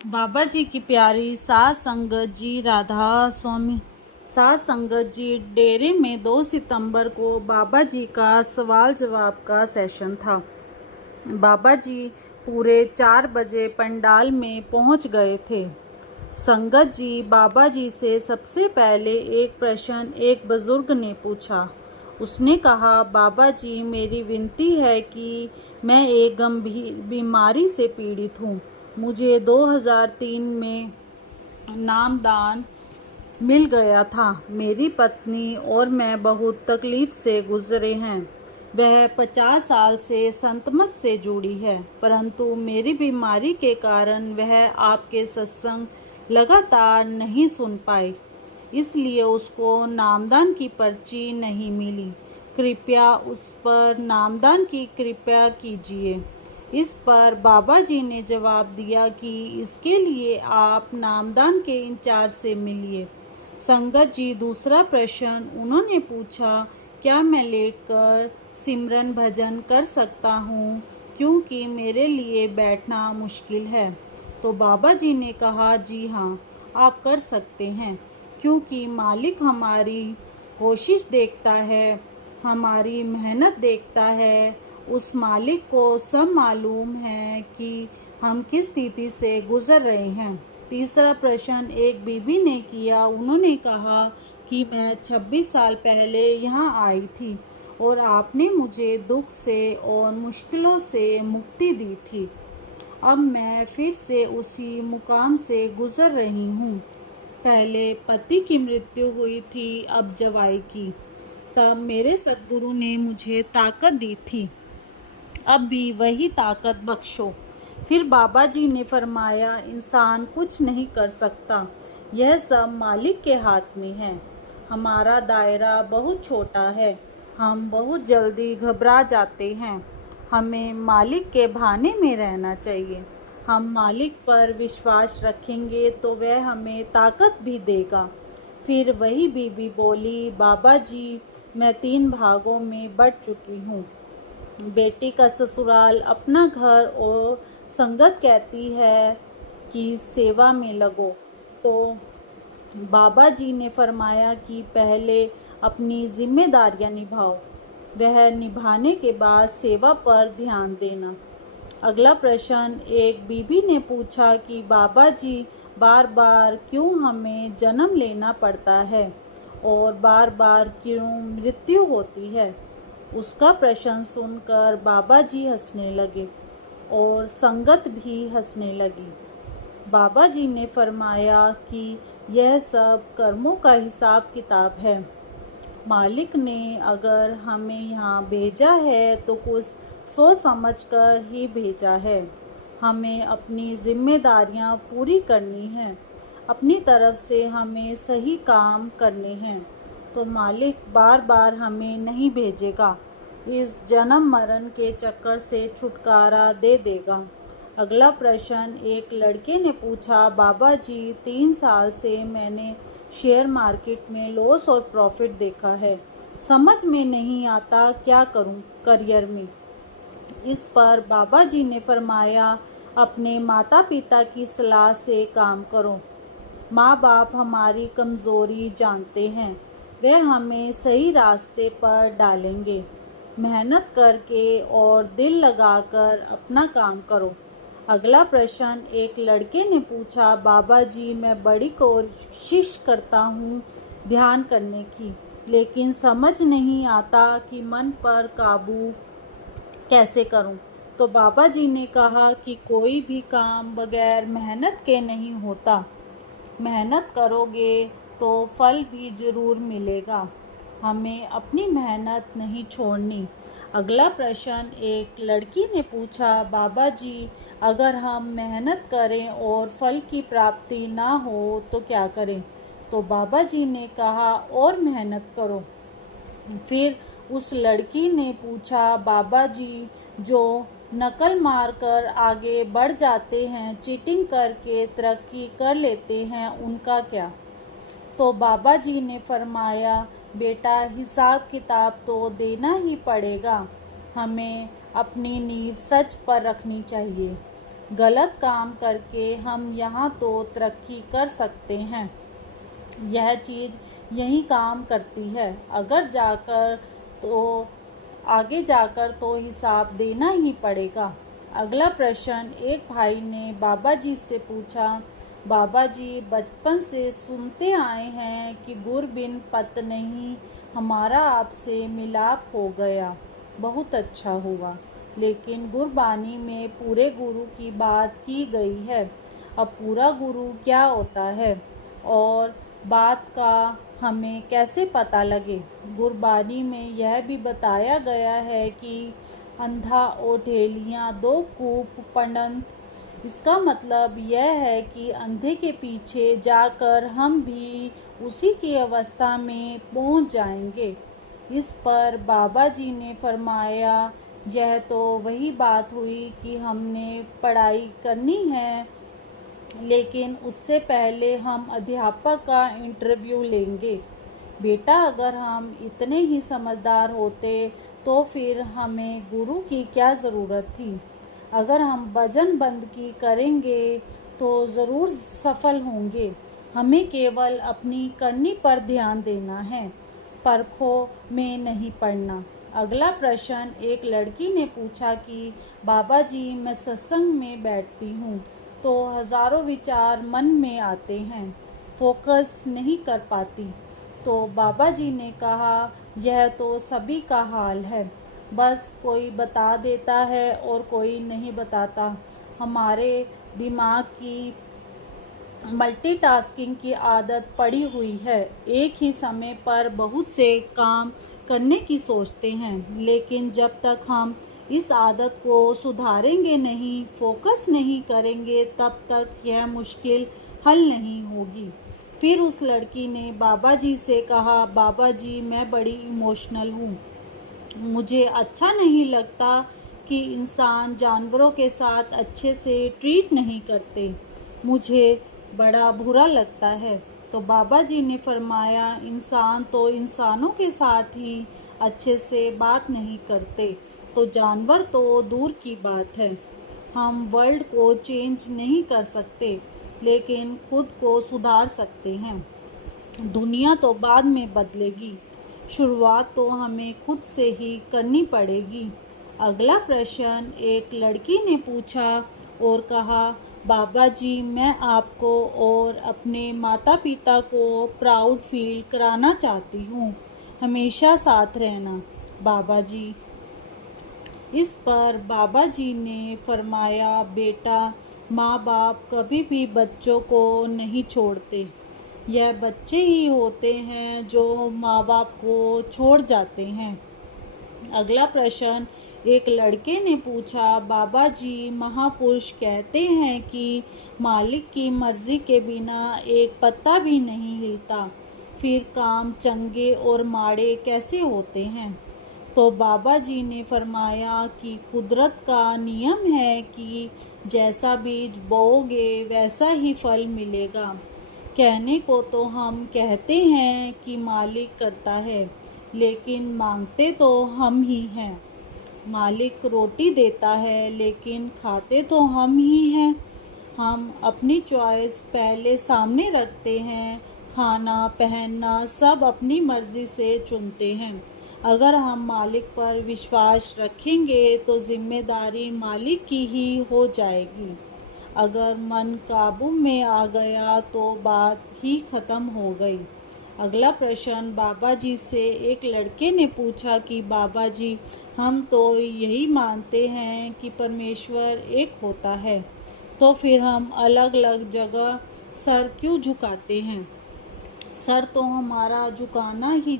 बाबा जी की प्यारी सात संगत जी राधा स्वामी। सात संगत जी डेरे में 2 सितंबर को बाबा जी का सवाल जवाब का सेशन था। बाबा जी पूरे 4 बजे पंडाल में पहुंच गए थे। संगत जी बाबा जी से सबसे पहले एक प्रश्न एक बुजुर्ग ने पूछा। उसने कहा, बाबा जी मेरी विनती है कि मैं एक गंभीर बीमारी से पीड़ित हूँ। मुझे 2003 में नामदान मिल गया था। मेरी पत्नी और मैं बहुत तकलीफ से गुजरे हैं। वह 50 साल से संतमत से जुड़ी है, परंतु मेरी बीमारी के कारण वह आपके सत्संग लगातार नहीं सुन पाई, इसलिए उसको नामदान की पर्ची नहीं मिली। कृपया उस पर नामदान की कृपा कीजिए। इस पर बाबा जी ने जवाब दिया कि इसके लिए आप नामदान के इंचार्ज से मिलिए। संगत जी दूसरा प्रश्न उन्होंने पूछा, क्या मैं लेटकर सिमरन भजन कर सकता हूँ, क्योंकि मेरे लिए बैठना मुश्किल है। तो बाबा जी ने कहा, जी हाँ, आप कर सकते हैं, क्योंकि मालिक हमारी कोशिश देखता है, हमारी मेहनत देखता है। उस मालिक को सब मालूम है कि हम किस स्थिति से गुजर रहे हैं। तीसरा प्रश्न एक बीबी ने किया। उन्होंने कहा कि मैं 26 साल पहले यहाँ आई थी और आपने मुझे दुख से और मुश्किलों से मुक्ति दी थी। अब मैं फिर से उसी मुकाम से गुजर रही हूँ। पहले पति की मृत्यु हुई थी, अब जवाई की। तब मेरे सद्गुरु ने मुझे ताकत दी थी, अब भी वही ताकत बख्शो। फिर बाबा जी ने फरमाया, इंसान कुछ नहीं कर सकता, यह सब मालिक के हाथ में है। हमारा दायरा बहुत छोटा है, हम बहुत जल्दी घबरा जाते हैं। हमें मालिक के भाने में रहना चाहिए। हम मालिक पर विश्वास रखेंगे तो वह हमें ताकत भी देगा। फिर वही बीबी बोली, बाबा जी मैं 3 भागों में बट चुकी हूँ। बेटी का ससुराल, अपना घर, और संगत कहती है कि सेवा में लगो। तो बाबा जी ने फरमाया कि पहले अपनी जिम्मेदारियां निभाओ, वह निभाने के बाद सेवा पर ध्यान देना। अगला प्रश्न एक बीबी ने पूछा कि बाबा जी बार बार क्यों हमें जन्म लेना पड़ता है और बार बार क्यों मृत्यु होती है। उसका प्रश्न सुनकर बाबा जी हंसने लगे और संगत भी हंसने लगी। बाबा जी ने फरमाया कि यह सब कर्मों का हिसाब किताब है। मालिक ने अगर हमें यहाँ भेजा है तो कुछ सोच समझकर ही भेजा है। हमें अपनी जिम्मेदारियाँ पूरी करनी हैं, अपनी तरफ से हमें सही काम करने हैं, तो मालिक बार बार हमें नहीं भेजेगा, इस जन्म मरण के चक्कर से छुटकारा दे देगा। अगला प्रश्न एक लड़के ने पूछा, बाबा जी 3 साल से मैंने शेयर मार्केट में लॉस और प्रॉफिट देखा है, समझ में नहीं आता क्या करूं करियर में। इस पर बाबा जी ने फरमाया, अपने माता पिता की सलाह से काम करो। माँ बाप हमारी कमज़ोरी जानते हैं, वे हमें सही रास्ते पर डालेंगे। मेहनत करके और दिल लगाकर अपना काम करो। अगला प्रश्न एक लड़के ने पूछा, बाबा जी मैं बड़ी कोशिश करता हूँ ध्यान करने की, लेकिन समझ नहीं आता कि मन पर काबू कैसे करूं। तो बाबा जी ने कहा कि कोई भी काम बगैर मेहनत के नहीं होता, मेहनत करोगे तो फल भी जरूर मिलेगा। हमें अपनी मेहनत नहीं छोड़नी। अगला प्रश्न एक लड़की ने पूछा, बाबा जी अगर हम मेहनत करें और फल की प्राप्ति ना हो तो क्या करें। तो बाबा जी ने कहा, और मेहनत करो। फिर उस लड़की ने पूछा, बाबा जी जो नकल मारकर आगे बढ़ जाते हैं, चीटिंग करके तरक्की कर लेते हैं, उनका क्या। तो बाबा जी ने फरमाया, बेटा हिसाब किताब तो देना ही पड़ेगा, हमें अपनी नींव सच पर रखनी चाहिए। गलत काम करके हम यहाँ तो तरक्की कर सकते हैं, यह चीज़ यही काम करती है, तो आगे जाकर तो हिसाब देना ही पड़ेगा। अगला प्रश्न एक भाई ने बाबा जी से पूछा, बाबा जी बचपन से सुनते आए हैं कि गुर बिन पत नहीं, हमारा आपसे मिलाप हो गया, बहुत अच्छा हुआ। लेकिन गुरबानी में पूरे गुरु की बात की गई है। अब पूरा गुरु क्या होता है और बात का हमें कैसे पता लगे? गुरबानी में यह भी बताया गया है कि अंधा और ढेलियाँ दो कूप पड़ंत। इसका मतलब यह है कि अंधे के पीछे जाकर हम भी उसी की अवस्था में पहुंच जाएंगे। इस पर बाबा जी ने फरमाया, यह तो वही बात हुई कि हमने पढ़ाई करनी है, लेकिन उससे पहले हम अध्यापक का इंटरव्यू लेंगे। बेटा, अगर हम इतने ही समझदार होते तो फिर हमें गुरु की क्या ज़रूरत थी? अगर हम भजन बंदगी करेंगे तो ज़रूर सफल होंगे। हमें केवल अपनी करनी पर ध्यान देना है, परखों में नहीं पड़ना। अगला प्रश्न एक लड़की ने पूछा कि बाबा जी, मैं सत्संग में बैठती हूँ तो हजारों विचार मन में आते हैं, फोकस नहीं कर पाती। तो बाबा जी ने कहा, यह तो सभी का हाल है, बस कोई बता देता है और कोई नहीं बताता। हमारे दिमाग की मल्टीटास्किंग की आदत पड़ी हुई है, एक ही समय पर बहुत से काम करने की सोचते हैं, लेकिन जब तक हम इस आदत को सुधारेंगे नहीं, फोकस नहीं करेंगे, तब तक यह मुश्किल हल नहीं होगी। फिर उस लड़की ने बाबा जी से कहा, बाबा जी, मैं बड़ी इमोशनल हूँ। मुझे अच्छा नहीं लगता कि इंसान जानवरों के साथ अच्छे से ट्रीट नहीं करते, मुझे बड़ा बुरा लगता है। तो बाबा जी ने फरमाया, इंसान तो इंसानों के साथ ही अच्छे से बात नहीं करते, तो जानवर तो दूर की बात है। हम वर्ल्ड को चेंज नहीं कर सकते, लेकिन खुद को सुधार सकते हैं। दुनिया तो बाद में बदलेगी, शुरुआत तो हमें खुद से ही करनी पड़ेगी। अगला प्रश्न एक लड़की ने पूछा और कहा, बाबा जी, मैं आपको और अपने माता पिता को प्राउड फील कराना चाहती हूँ, हमेशा साथ रहना बाबा जी। इस पर बाबा जी ने फरमाया, बेटा, माँ बाप कभी भी बच्चों को नहीं छोड़ते, यह बच्चे ही होते हैं जो माँ बाप को छोड़ जाते हैं। अगला प्रश्न एक लड़के ने पूछा, बाबा जी, महापुरुष कहते हैं कि मालिक की मर्जी के बिना एक पत्ता भी नहीं हिलता, फिर काम चंगे और माड़े कैसे होते हैं? तो बाबा जी ने फरमाया कि कुदरत का नियम है कि जैसा बीज बोओगे वैसा ही फल मिलेगा। कहने को तो हम कहते हैं कि मालिक करता है, लेकिन मांगते तो हम ही हैं। मालिक रोटी देता है, लेकिन खाते तो हम ही हैं। हम अपनी चॉइस पहले सामने रखते हैं, खाना पहनना सब अपनी मर्जी से चुनते हैं। अगर हम मालिक पर विश्वास रखेंगे तो जिम्मेदारी मालिक की ही हो जाएगी। अगर मन काबू में आ गया तो बात ही खत्म हो गई। अगला प्रश्न बाबा जी से एक लड़के ने पूछा कि बाबा जी, हम तो यही मानते हैं कि परमेश्वर एक होता है, तो फिर हम अलग अलग जगह सर क्यों झुकाते हैं? सर तो हमारा झुकाना ही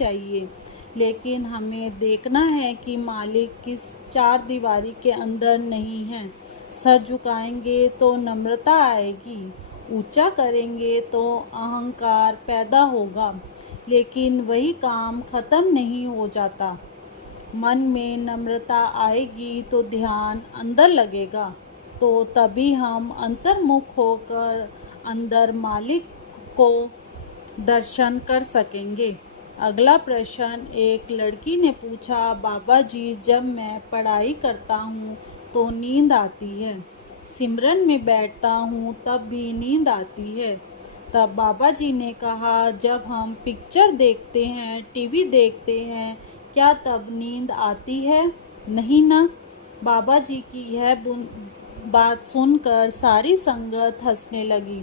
चाहिए, लेकिन हमें देखना है कि मालिक किस चार दीवारी के अंदर नहीं है। सर झुकाएंगे तो नम्रता आएगी, ऊंचा करेंगे तो अहंकार पैदा होगा, लेकिन वही काम खत्म नहीं हो जाता। मन में नम्रता आएगी तो ध्यान अंदर लगेगा, तो तभी हम अंतर्मुख होकर अंदर मालिक को दर्शन कर सकेंगे। अगला प्रश्न एक लड़की ने पूछा, बाबा जी, जब मैं पढ़ाई करता हूँ तो नींद आती है। सिमरन में बैठता हूँ तब भी नींद आती है। तब बाबा जी ने कहा, जब हम पिक्चर देखते हैं, टीवी देखते हैं, क्या तब नींद आती है? नहीं ना। बाबा जी की यह बात सुनकर सारी संगत हंसने लगी।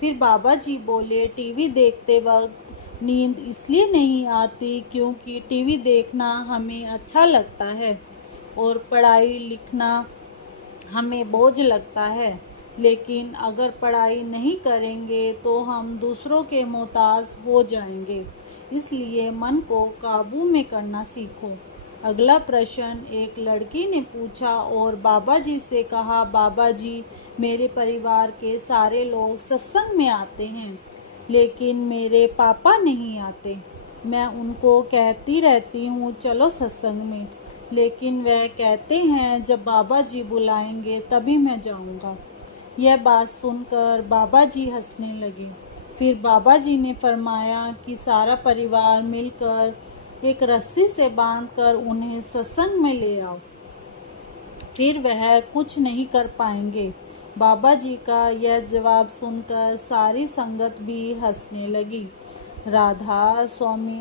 फिर बाबा जी बोले, टीवी देखते वक्त नींद इसलिए नहीं आती क्योंकि टीवी देखना हमें अच्छा लगता है और पढ़ाई लिखना हमें बोझ लगता है। लेकिन अगर पढ़ाई नहीं करेंगे तो हम दूसरों के मोहताज हो जाएंगे। इसलिए मन को काबू में करना सीखो। अगला प्रश्न एक लड़की ने पूछा और बाबा जी से कहा, बाबा जी, मेरे परिवार के सारे लोग सत्संग में आते हैं, लेकिन मेरे पापा नहीं आते। मैं उनको कहती रहती हूँ चलो सत्संग में, लेकिन वह कहते हैं जब बाबा जी बुलाएंगे तभी मैं जाऊँगा। यह बात सुनकर बाबा जी हंसने लगे। फिर बाबा जी ने फरमाया कि सारा परिवार मिलकर एक रस्सी से बांधकर उन्हें सत्संग में ले आओ, फिर वह कुछ नहीं कर पाएंगे। बाबा जी का यह जवाब सुनकर सारी संगत भी हंसने लगी। राधा स्वामी।